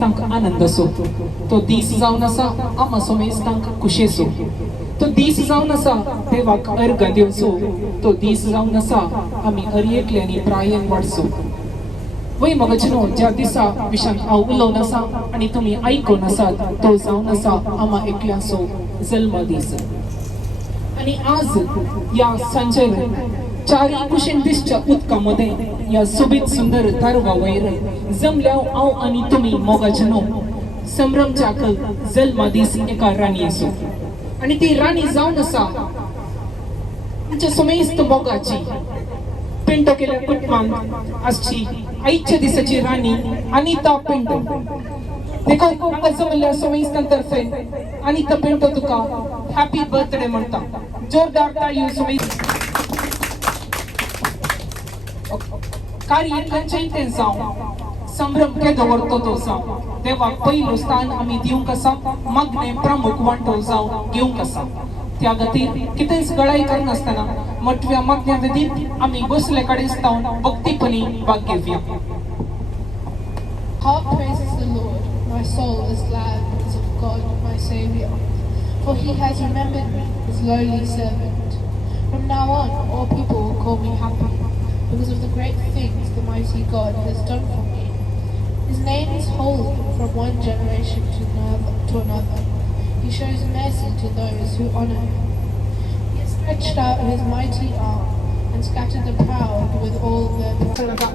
तांकां आनंद असो, तो दीस जावन आसा आमा समेज तांकां खुशी असो, तो दीस जावन आसा देवाक अर्घ दिवचो, तो दीस जावन आसा आमी हरयेंतल्यानी प्रायेन वाडचो. वय मगजनो ज्या दिसा विशान हांव उलोवन आसा आनी तुमी आयकून आसात तो जावन आसा आमा एकल्याचो जल्म दीस. आनी आज या सांजेर चारी कुशीन दिसच्या उदका मदें या सोबीत सुंदर तारवा वयर जमल्याव हांव आनी तुमी मोगाजनो संभ्रमच्याक जल्म दीस एका राणी असो. आनी ती राणी जावन आसा आमच्या समेस्त मोगाची पिंटो केल्या कुटुंबान आजची आईच्या दिसाची राणी अनिता पिंटो देखो कर्ज म्हणल्या समेस्तांतर्फे अनिता पिंटो तुका हॅपी बर्थडे म्हणता जोरदार ताळयो समेस्त कार्य इथे जाऊ संभ्रम के दवरतो तो जाऊ तेव्हा पहिलो स्थान आम्ही दिवंक आसा मगने प्रमुख वांटो जाऊ घेवंक आसा त्या खातीर कितेंच गळाई करनासतना मटव्या मगन्या वेदीत आम्ही बसले कडेन जावन भक्तीपणी भाग घेवया. Heart praises the Lord, my soul is glad because of God, my Saviour. For he has remembered me, his lowly servant. From now on, all people will call me happy, because of the great things the mighty God has done for me. His name is holy from one generation to another. He shows mercy to those who honor him. He has stretched out his mighty arm and scattered the proud with all their pride.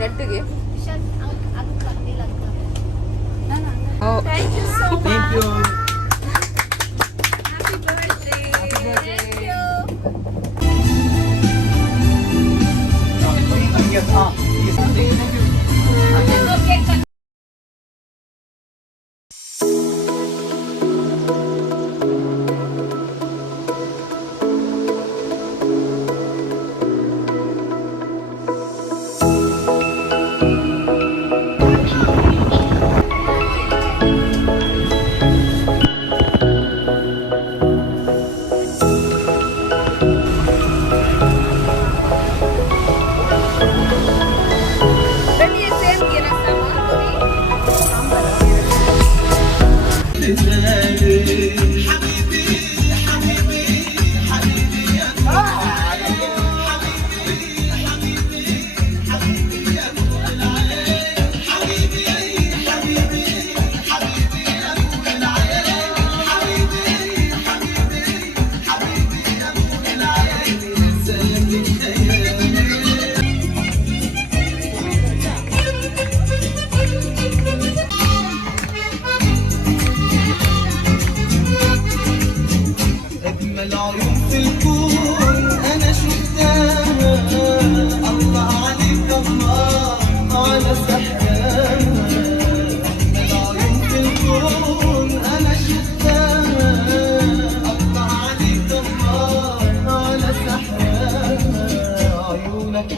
ನೆಟ್ಟಿಗೆ Thank you so much. Thank you. Happy birthday. Thank you. Okay, cut.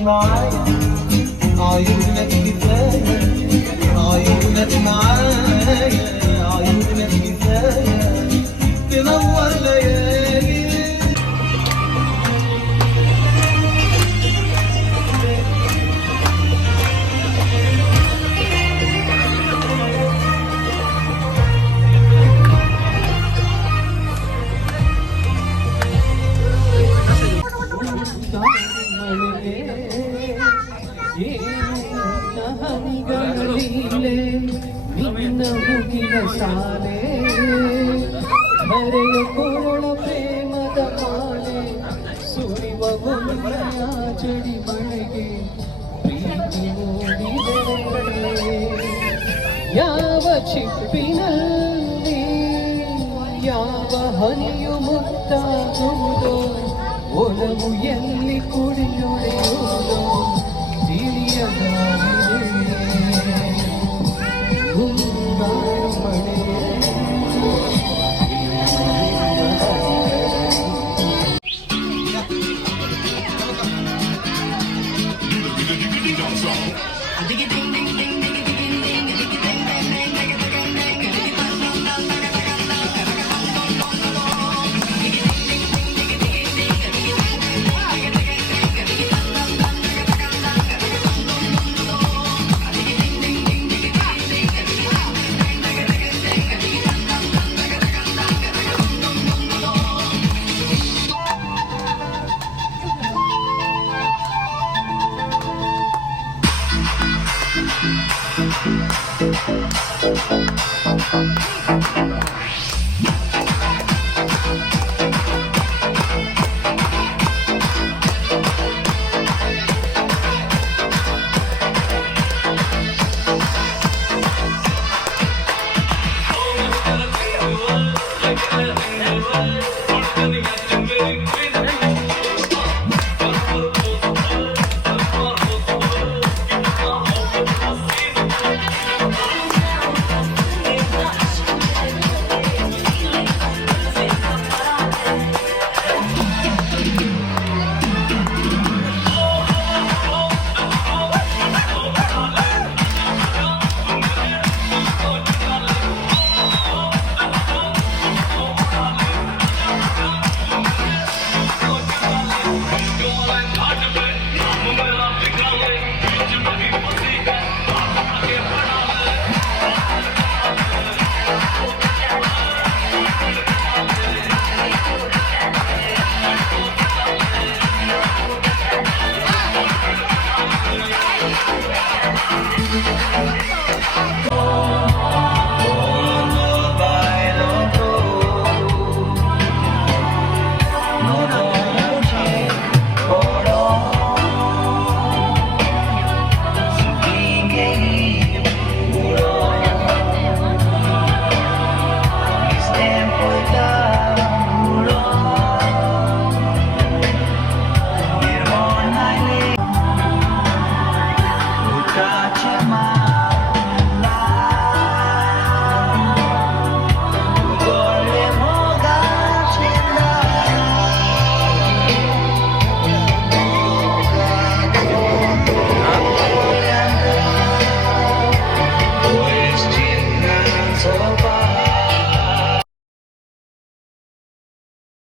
معايا عيونك كفاية عيونك معايا عيونك كفاية تنور ليالي ಸಾಲೆ ಹರೆಯ ಕೋಳ ಪ್ರೇಮ ಪರಿಮಳದ ಮಾಲೆ ಸುರಿವ ಒಮ್ಮೆಯ ಜಡಿ ಮಳೆಗೆ ಪ್ರೀತಿ ಮೂಡಿದೆ. ಯಾವ ಚಿಪ್ಪಿನಲ್ಲಿ ಯಾವ ಹನಿಯು ಮುತ್ತಾಗುವುದೋ ಒಲವು ಎಲ್ಲಿ ಕುಡಿಯೊಡೆಯುವುದೋ